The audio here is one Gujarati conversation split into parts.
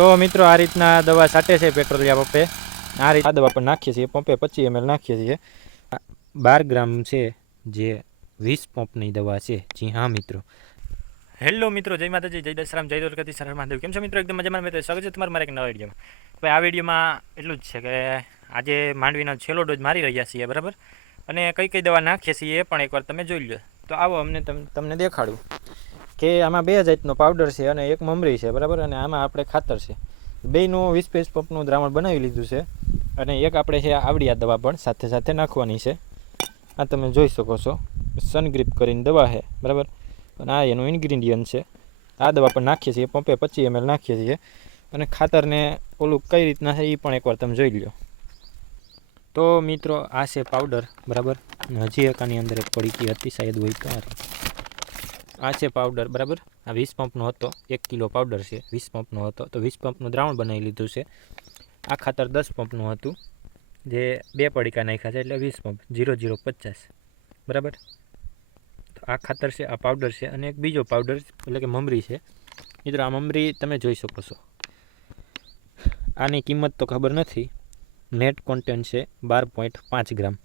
તો મિત્રો આ રીતના દવા છાંટે છે પેટ્રોલિયા પંપે। આ રીતે આ દવા પણ નાખીએ છીએ પંપે 25 ml નાખીએ છીએ। 12 ગ્રામ છે જે 20 પંપની દવા છે। જી હા મિત્રો। હેલો મિત્રો, જય માતાજી, જય દશરામ, જય દ્વારકાધીશ, હર હર મહાદેવ। કેમ છો મિત્રો? એકદમ મજામાં। મિત્રો સ્વાગત છે તમારું મારા એક નવા વિડીયોમાં। ભાઈ આ વિડીયોમાં એટલું જ છે કે આજે માંડવીનો છેલ્લો ડોઝ મારી રહ્યા છીએ, બરાબર। અને કઈ કઈ દવા નાખીએ છીએ એ પણ એકવાર તમે જોઈ લો। તો આવો અમને તમને દેખાડું કે આમાં બે જાતનો પાવડર છે અને એક મમરી છે, બરાબર। અને આમાં આપણે ખાતર છે, બેયનું 20 પંપનું દ્રાવણ બનાવી લીધું છે। અને એક આપણે છે આવડિયા દવા પણ સાથે સાથે નાખવાની છે। આ તમે જોઈ શકો છો, સનગ્રીપ કરીને દવા છે, બરાબર। અને આ એનું ઇન્ગ્રીડિયન્ટ છે। આ દવા પણ નાખીએ છીએ પંપે 25 ml નાખીએ છીએ। અને ખાતરને ઓલું કઈ રીતના છે એ પણ એકવાર તમે જોઈ લો। તો મિત્રો આ છે પાવડર, બરાબર। હજી એક આની અંદર એક પડીકી હતી શાયદ હોય તો આ છે પાવડર, બરાબર। આ 20 પંપનો હતો, 1 કિલો પાવડર છે, 20 પંપનો હતો। તો 20 પંપનું દ્રાવણ બનાવી લીધું છે। આ ખાતર 10 પંપનું હતું, જે 2 પડીકા નાખ્યા છે, એટલે 20 પંપ 0050, બરાબર। તો આ ખાતર છે, આ પાવડર છે, અને એક બીજો પાવડર એટલે કે મમરી છે। મિત્રો આ મમરી તમે જોઈ શકો છો, આની કિંમત તો ખબર નથી, નેટ કોન્ટેન્ટ છે 12.5 ગ્રામ।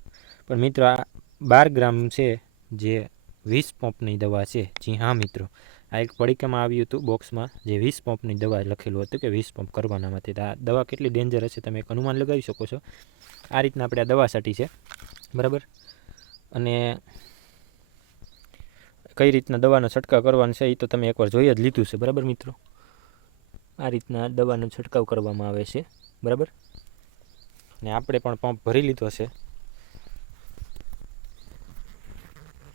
પણ મિત્રો આ 12 ગ્રામ છે જે 20 પંપની દવા છે। જી હા મિત્રો, આ એક પડીકામાં આવ્યું હતું બોક્સમાં, જે 20 પંપની દવા લખેલું હતું કે 20 પંપ કરવાનામાંથી। આ દવા કેટલી ડેન્જર હશે તમે એક અનુમાન લગાવી શકો છો। આ રીતના આપણે આ દવા છાંટી છે, બરાબર। અને કઈ રીતના દવાનો છંટકાવ કરવાનો છે એ તો તમે એકવાર જોઈ જ લીધું છે, બરાબર મિત્રો। આ રીતના દવાનો છંટકાવ કરવામાં આવે છે, બરાબર। અને આપણે પણ પંપ ભરી લીધો છે।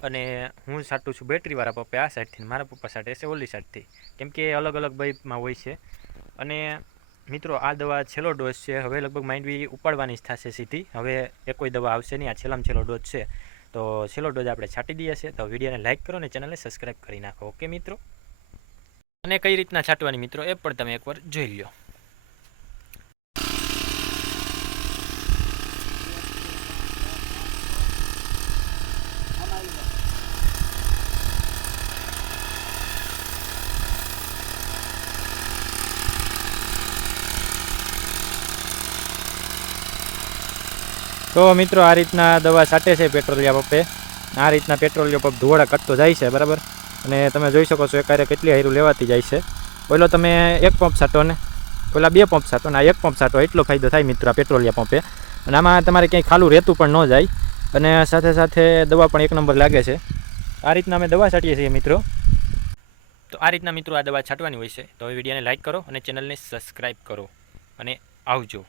અને હું છાંટું છું બેટરીવાળા પંપે આ સાઈડથી, મારા પપ્પા છાંટે છે ઓલી સાઈડથી, કેમ કે અલગ અલગ બાઈપમાં હોય છે। અને મિત્રો આ દવા છેલ્લો ડોઝ છે, હવે લગભગ માંડવી ઉપાડવાની જ થશે સીધી, હવે એ કોઈ દવા આવશે નહીં, આ છેલ્લામાં છેલ્લો ડોઝ છે। તો છેલ્લો ડોઝ આપણે છાંટી દઈએ છીએ। તો વિડીયોને લાઇક કરો અને ચેનલને સબસ્ક્રાઈબ કરી નાખો, ઓકે મિત્રો। અને કઈ રીતના છાંટવાની મિત્રો એ પણ તમે એકવાર જોઈ લો। તો મિત્રો આ રીતના દવા છાંટે છે પેટ્રોલિયા પંપે। આ રીતના પેટ્રોલિયા પંપ ધુવાડા કાઢતો જાય છે, બરાબર। અને તમે જોઈ શકો છો એકારે કેટલી હાયરું લેવાતી જાય છે। પહેલો તમે એક પંપ છાંટો ને પેલા 2 પંપ છાંટો ને આ 1 પંપ છાંટો, એટલો ફાયદો થાય મિત્રો આ પેટ્રોલિયા પંપે। અને આમાં તમારે ક્યાંય ખાલું રહેતું પણ ન જાય, અને સાથે સાથે દવા પણ એક નંબર લાગે છે। આ રીતના અમે દવા છાંટીએ છીએ મિત્રો। તો આ રીતના મિત્રો આ દવા છાંટવાની હોય છે। તો વિડીયોને લાઇક કરો અને ચેનલને સબસ્ક્રાઈબ કરો, અને આવજો।